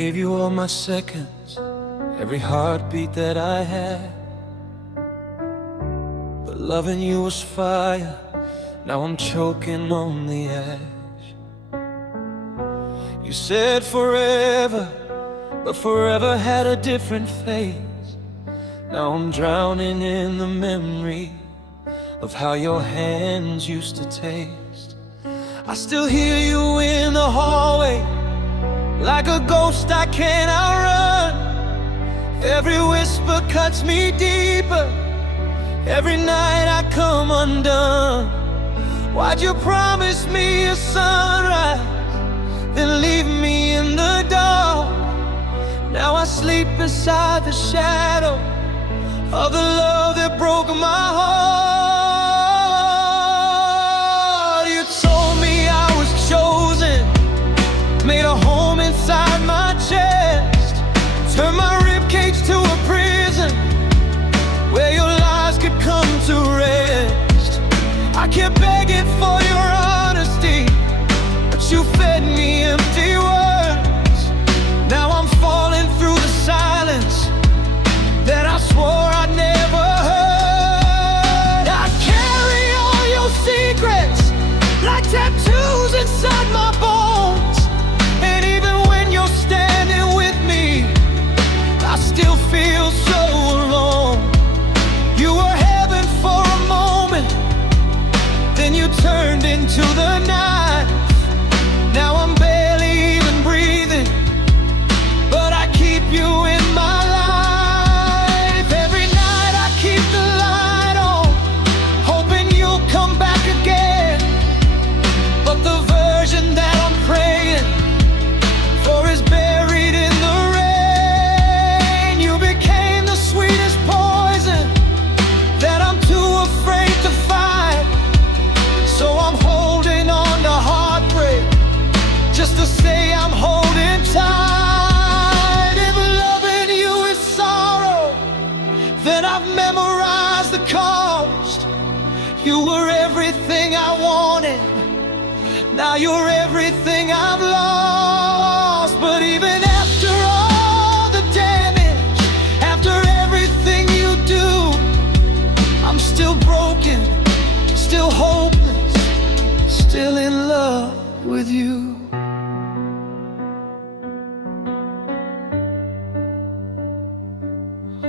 gave you all my seconds, every heartbeat that I had. But loving you was fire, now I'm choking on the ash. You said forever, but forever had a different face. Now I'm drowning in the memory of how your hands used to taste. I still hear you in the hallway, like a ghost I can't outrun. Every whisper cuts me deeper, every night I come undone. Why'd you promise me a sunrise, then leave me in the dark? Now I sleep beside the shadow of the love that broke my heart. You told me I was chosen, made a home inside my chest, turned my ribcage to a prison where your lies could come to rest. I kept begging for your honesty, but you fed me empty words. Now I'm falling through the silence that I swore I'd never heard. I carry all your secrets like tattoos inside my bones, and even when you're standing with me, I still feel so alone. You were heaven for a moment, then you turned into the night. Now I'm barely even breathing, but I keep you in my life. Every night I keep the light on, hoping you'll come back again. But the version that I'm praying for is buried in the rain. You became the sweetest poison that I'm too afraid to fight. So I'm holding on to heartbreak, just to say I'm holding tight. If loving you is sorrow, then I've memorized the cost. You were everything I wanted, now you're everything I've lost. But even after all the damage, after everything you do, I'm still broken, still hopeless, still in love with you.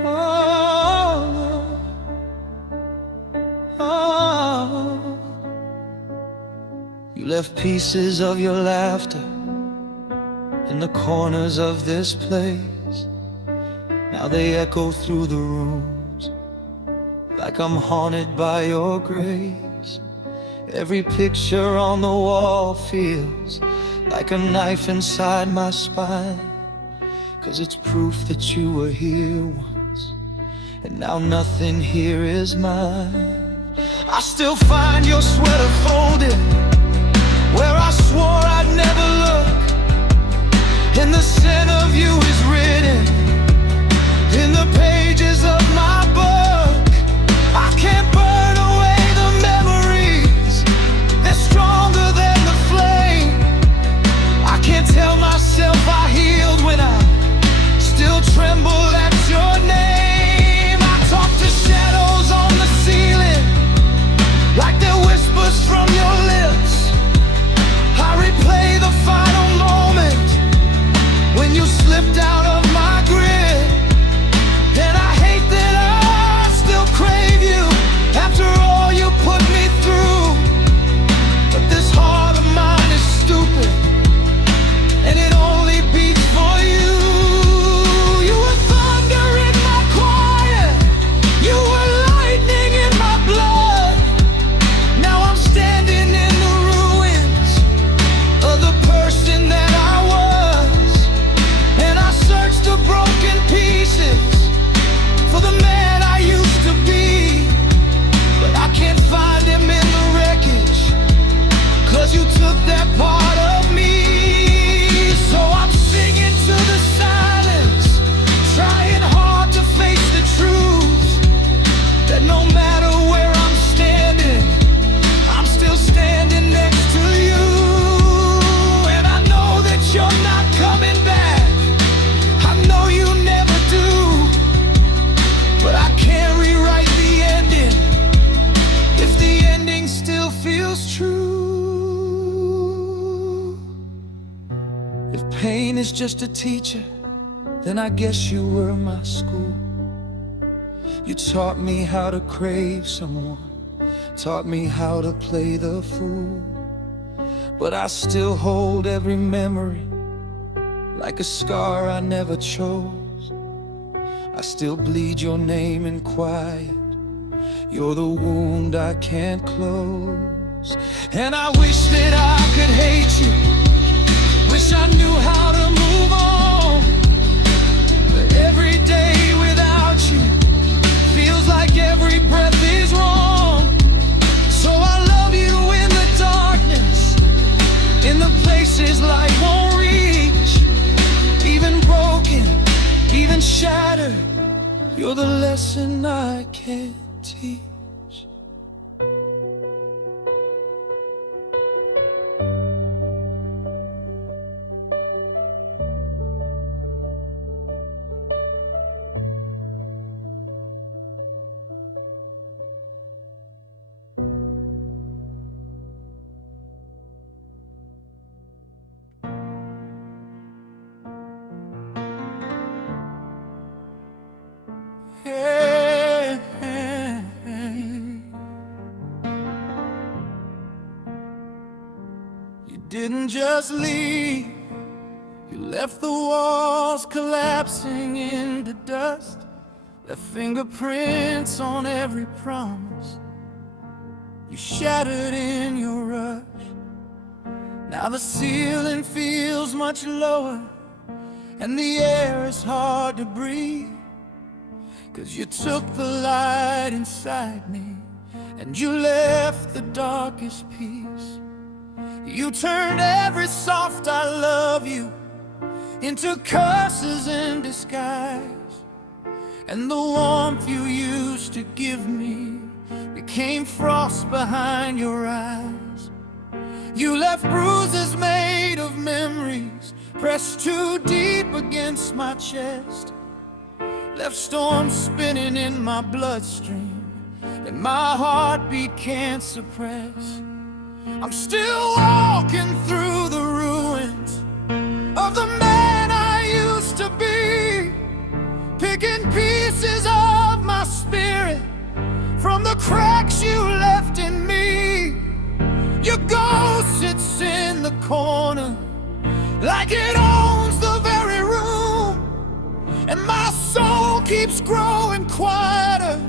Oh, oh. You left pieces of your laughter in the corners of this place. Now they echo through the rooms like I'm haunted by your grace. Every picture on the wall feels like a knife inside my spine, 'cause it's proof that you were here once, and now nothing here is mine. I still find your sweater folded where I swore I'd never look, and the scent of you is written in the pages of my book. I can't burn away the memories, they're stronger than the flame. I can't tell myself I healed when I still tremble at your name. I talk to shadows on the ceiling like they're whispers from your lips. I replay the final moment when you slipped out of my grip, and I hate that I still crave you after all you put me through. But this heart of mine is stupid, and it only beats for you. You were thunder in my quiet, you were lightning in my blood. Now I'm standing in the ruins of the person that I was, and I search was just a teacher, then I guess you were my school. You taught me how to crave someone, taught me how to play the fool. But I still hold every memory like a scar I never chose. I still bleed your name in quiet. You're the wound I can't close. And I wish that I could hate you, wish I knew how to move on. But every day without you feels like every breath is wrong. So I love you in the darkness, in the places light won't reach. Even broken, even shattered, you're the lesson I can't teach. Didn't just leave, you left the walls collapsing into dust, left fingerprints on every promise you shattered in your rush. Now the ceiling feels much lower and the air is hard to breathe, 'cause you took the light inside me and you left the darkest piece. You turned every soft I love you into curses in disguise, and the warmth you used to give me became frost behind your eyes. You left bruises made of memories pressed too deep against my chest, left storms spinning in my bloodstream that my heartbeat can't suppress. I'm still walking through the ruins of the man I used to be, picking pieces of my spirit from the cracks you left in me. Your ghost sits in the corner like it owns the very room, and my soul keeps growing quieter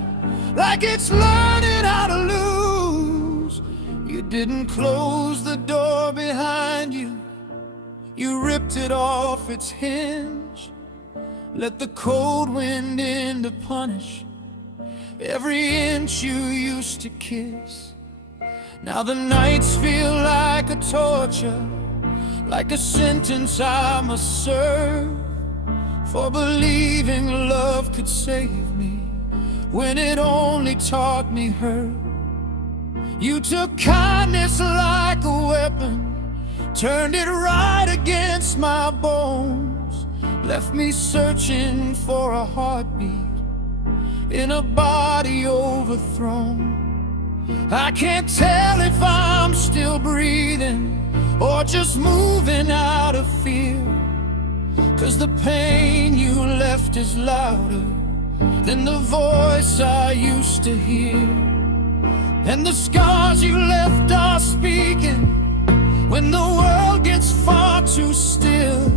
like it's learning how to lose. You didn't close the door behind you, you ripped it off its hinge, let the cold wind in to punish every inch you used to kiss. Now the nights feel like a torture, like a sentence I must serve, for believing love could save me when it only taught me hurt. You took kindness like a weapon, turned it right against my bones, left me searching for a heartbeat in a body overthrown. I can't tell if I'm still breathing or just moving out of fear, 'cause the pain you left is louder than the voice I used to hear. And the scars you left are speaking when the world gets far too still,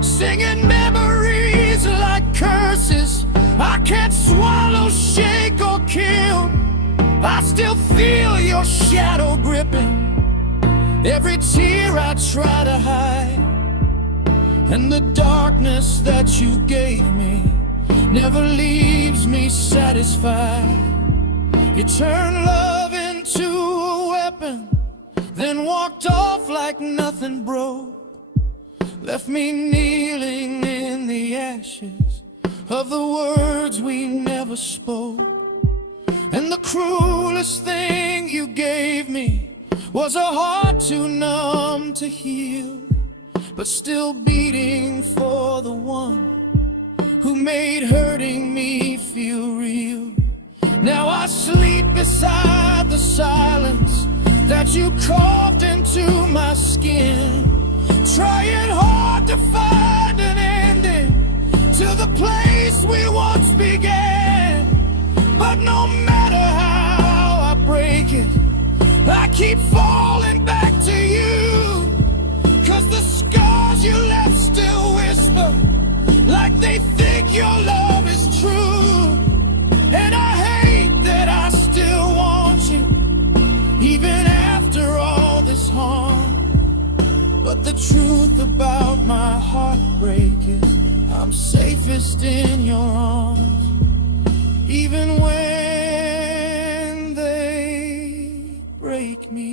singing memories like curses I can't swallow, shake or kill. I still feel your shadow gripping every tear I try to hide, and the darkness that you gave me never leaves me satisfied. You turned love into a weapon, then walked off like nothing broke, left me kneeling in the ashes of the words we never spoke. And the cruelest thing you gave me was a heart too numb to heal, but still beating for the one who made hurting me feel real. Now I sleep beside the silence that you carved into my skin, trying hard to find we once began. But no matter how I break it, I keep falling back to you. 'Cause the scars you left still whisper, like they think your love is true. And I hate that I still want you, even after all this harm. But the truth about my heartbreak is I'm safest in your arms, even when they break me.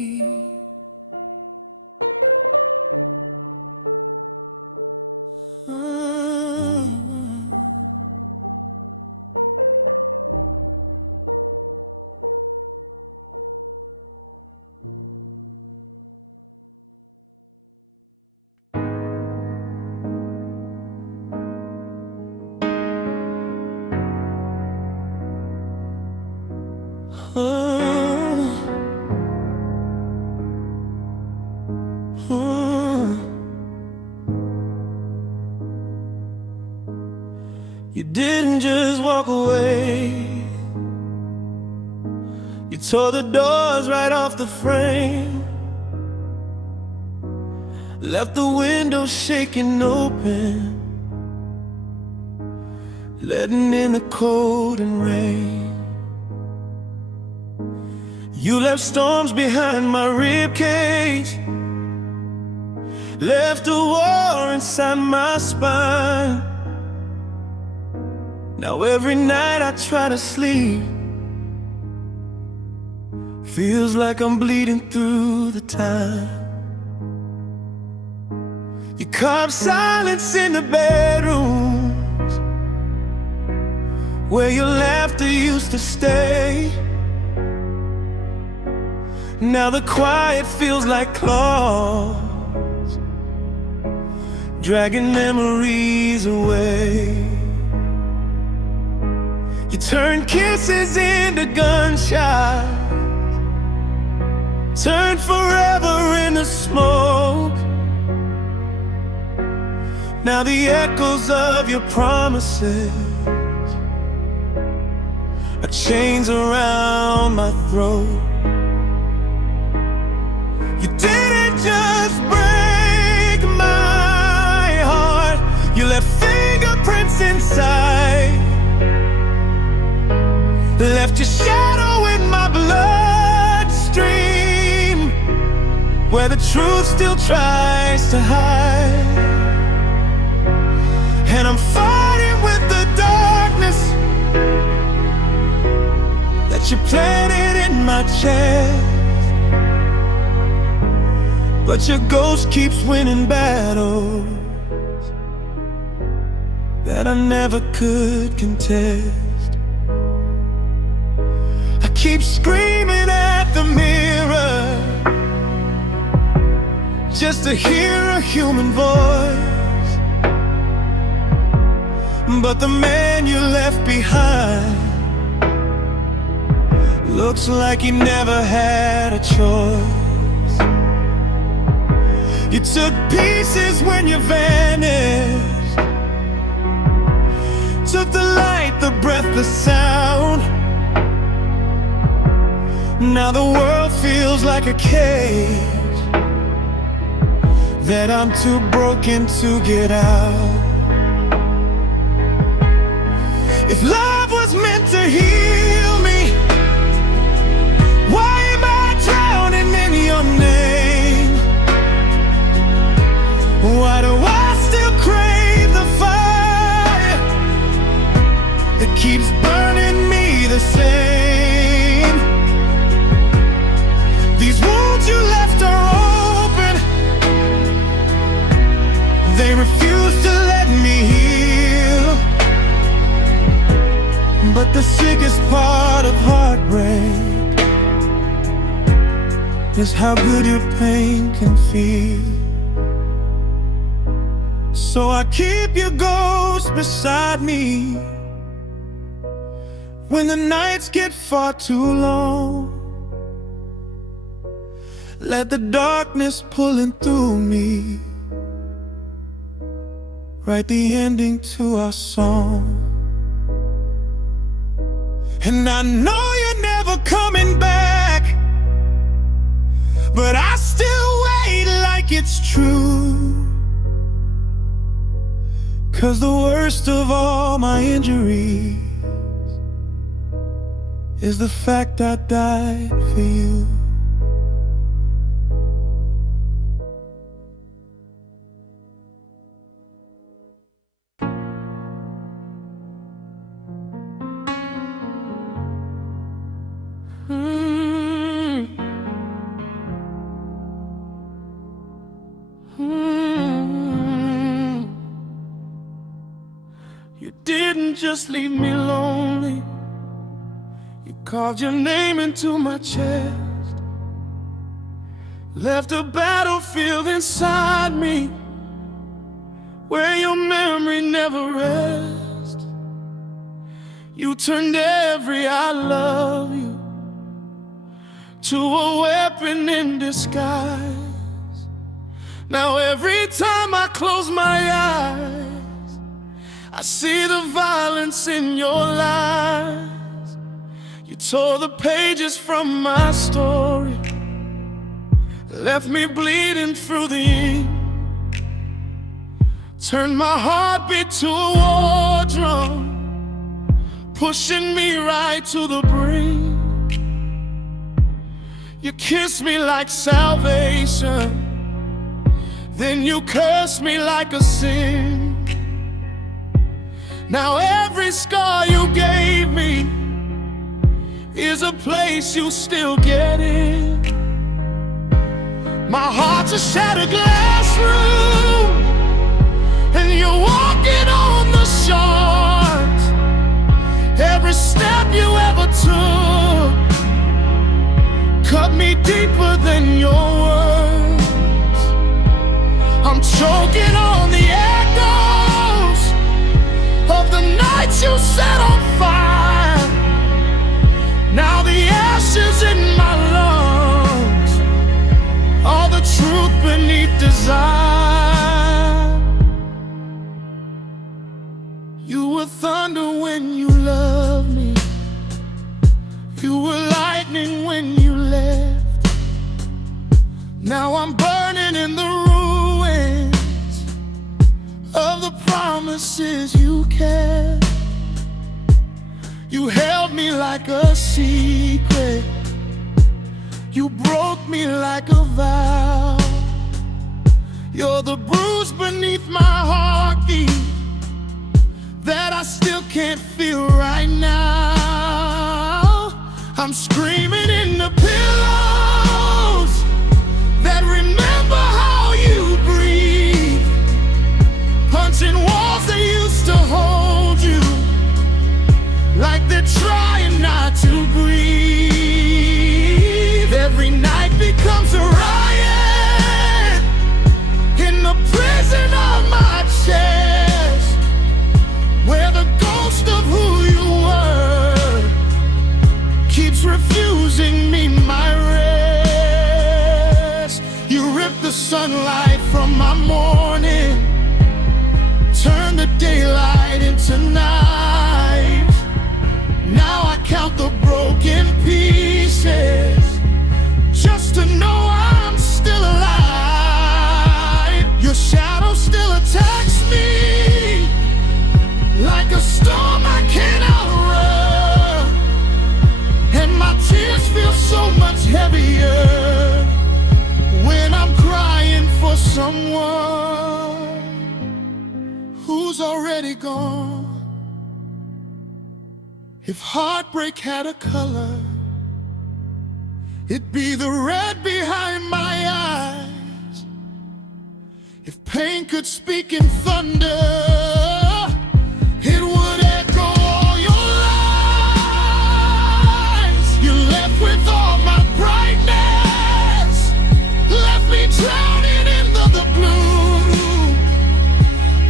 You didn't just walk away, you tore the doors right off the frame, left the window shaking open, letting in the cold and rain. You left storms behind my ribcage, left a war inside my spine. Now every night I try to sleep, feels like I'm bleeding through the time. You carved silence in the bedrooms where your laughter used to stay. Now the quiet feels like claws, dragging memories away. You turn kisses into gunshots, turn forever into smoke. Now the echoes of your promises are chains around my throat. You didn't just break my heart, you left fingerprints inside, left your shadow in my bloodstream, where the truth still tries to hide. And I'm fighting with the darkness that you planted in my chest. But your ghost keeps winning battles that I never could contest. I keep screaming at the mirror just to hear a human voice, but the man you left behind looks like he never had a choice. You took pieces when you vanished, took the light, the breath, the sound. Now the world feels like a cage that I'm too broken to get out. If love was meant to heal me, why am I drowning in your name? Why do I still crave the fire that keeps burning me the same? These wounds you left are open, they refuse to let me heal. But the sickest part of heartbreak is how good your pain can feel. So I keep your ghost beside me when the nights get far too long. Let the darkness pulling through me write the ending to our song. And I know you're never coming back, but I still wait like it's true. 'Cause the worst of all my injuries is the fact I died for you. You didn't just leave me lonely, you carved your name into my chest, left a battlefield inside me where your memory never rests. You turned every I love you to a weapon in disguise. Now every time I close my eyes, I see the violence in your lies. You tore the pages from my story, left me bleeding through the ink, turned my heartbeat to a war drum, pushing me right to the brink. You kissed me like salvation, then you cursed me like a sin. Now every scar you gave me is a place you still get in. My heart's a shattered glass room, and you're walking on the shards. Every step you ever took cut me deeper than your words. I'm choking on the echoes of the nights you set on fire. Now the ashes in my lungs are the truth beneath desire. You were thunder when you loved me, you were lightning when you left. Now I'm burning in the ruins of the promises you kept. You held me like a secret, you broke me like a vow. You're the bruise beneath my heartbeat that I still can't feel right now. I'm screaming in the pillows that remember how you breathe, punching walls that used to hold you like they're trying not to breathe. Every night becomes a riot in the prison of my chest, where the ghost of who you were keeps refusing me my rest. You ripped the sunlight from my morning, turn the daylight into night. Now I count the broken pieces just to know I'm still alive. Your shadow still attacks me like a storm I can't outrun, and my tears feel so much heavier when I'm crying for someone who's already gone. If heartbreak had a color, it'd be the red behind my eyes. If pain could speak in thunder, it would echo all your lies. You left with all my brightness, left me drowning in the blue.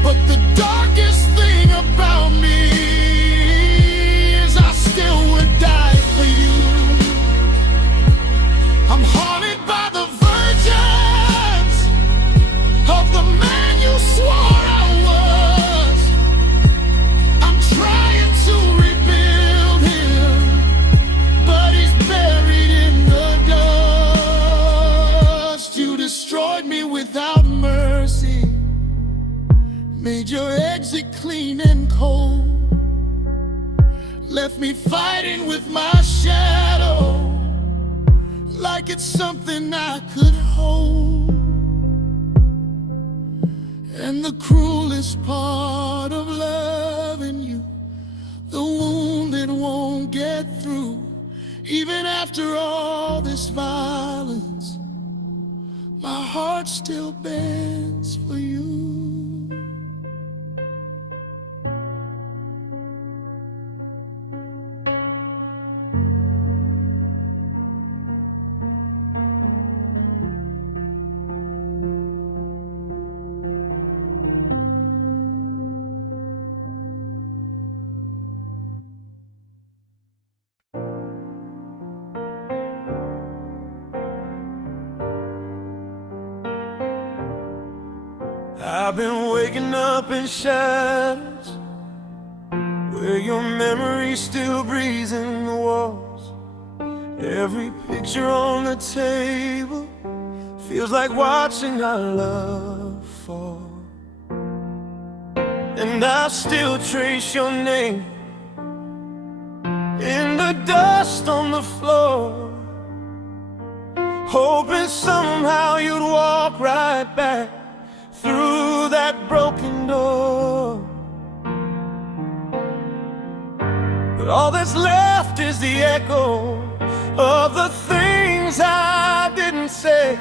But the darkest thing about me is I still would die for you. I'm haunted by the virgins of the man you swore I was. rain and cold, left me fighting with my shadow, like it's something I could hold. And the cruelest part of loving you, the wound that won't get through. Even after all this violence, my heart still bends for you. I've been waking up in shadows, where your memory still breathes in the walls. Every picture on the table feels like watching our love fall. And I still trace your name in the dust on the floor, hoping somehow you'd walk right back through that broken door. But all that's left is the echo of the things I didn't say,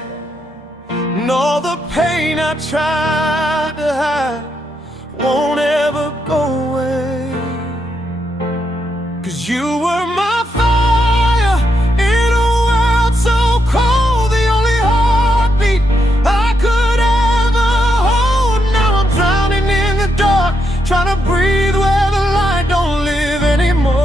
and all the pain I tried to hide won't ever go away. 'Cause you were my fire in a world so cold, the only heartbeat I could ever hold. Now I'm drowning in the dark, trying to breathe where the light don't live anymore.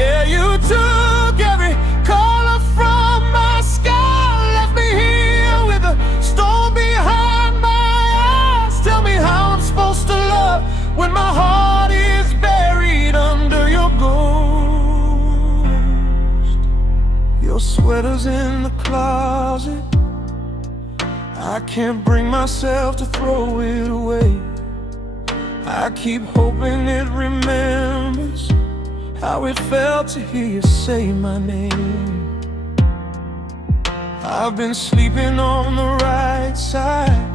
Yeah, you took every color from my sky, left me here with a storm behind my eyes. Tell me how I'm supposed to love when my heart is buried under your ghost. Your sweater's in the closet, I can't bring myself to throw it away. I keep hoping it remembers how it felt to hear you say my name. I've been sleeping on the right side,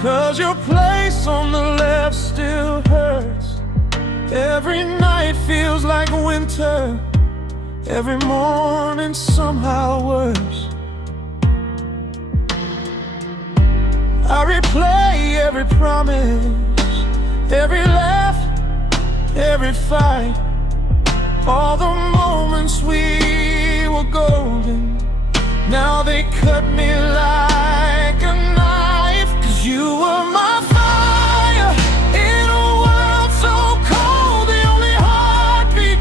'cause your place on the left still hurts. Every night feels like winter, every morning somehow worse. I replay every promise, every laugh, every fight, all the moments we were golden. Now they cut me like a knife. 'Cause you were my fire in a world so cold, the only heartbeat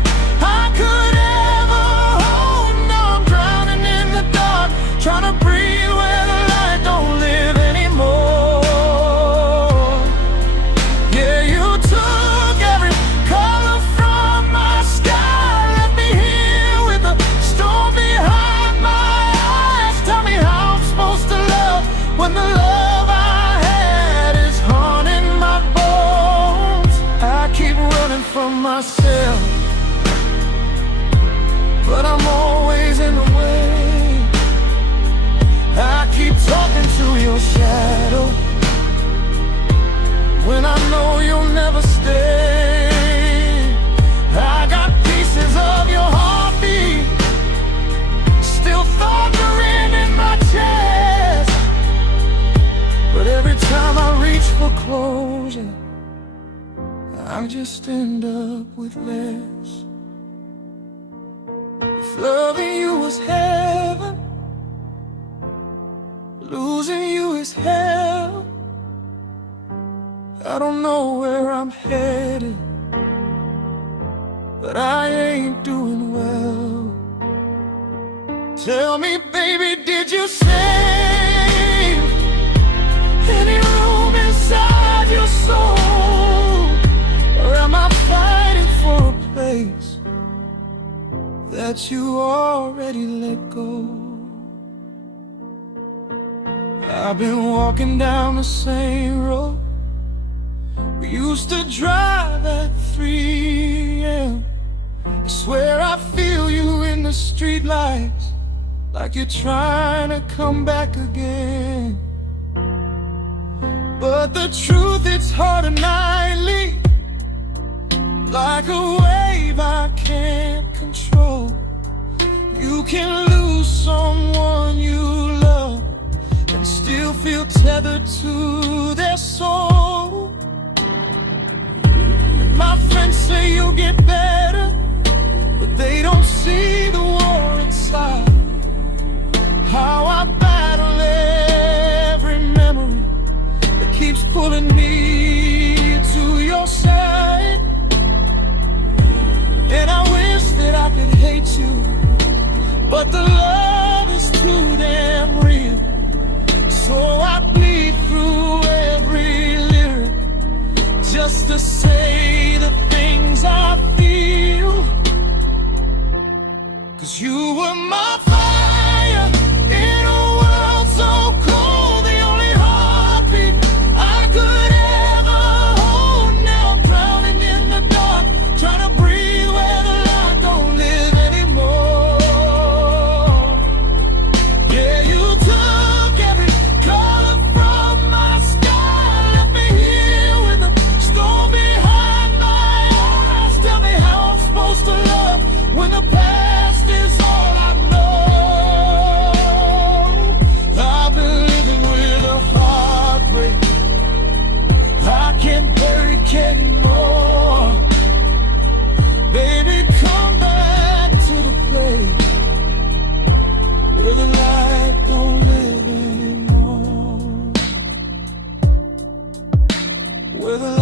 I could ever hold. Now I'm drowning in the dark, trying to breathe where the light don't live anymore. Yeah, you took every color from my sky, left me here with a storm behind my eyes. Tell me how I'm supposed to love when the love I had is haunting my bones. I keep running from myself, but I'm always in the way. I keep talking to your shadow when I know you'll never stay. I got pieces of your heartbeat still thundering in my chest, but every time I reach for closure, I just end up with less. If loving you was heaven, losing you is hell. I don't know where I'm headed, but I ain't doing well. Tell me, baby, did you save any room inside your soul? Or am I fighting for a place that you already let go? I've been walking down the same road we used to drive at 3 a.m. I swear I feel you in the streetlights, like you're trying to come back again. But the truth, it's hard nightly, like a wave I can't control. You can lose someone you love and still feel tethered to their soul. And my friends say you'll get better, but they don't see the war inside. How I battle every memory that keeps pulling me to your side. And I wish that I could hate you, but the love is too damn real. So I bleed through every lyric just to say the things I feel. 'Cause you were my fire in a world so cold, the only heartbeat I could ever hold. Now I'm drowning in the dark, trying to breathe where the light don't live anymore. Yeah, you took every color from my sky, left me here with a storm behind my eyes. Tell me how I'm supposed to love when the past is all I know. I've been living with a heartbreak I can't break anymore. Baby, come back to the place where the light don't live anymore. Where the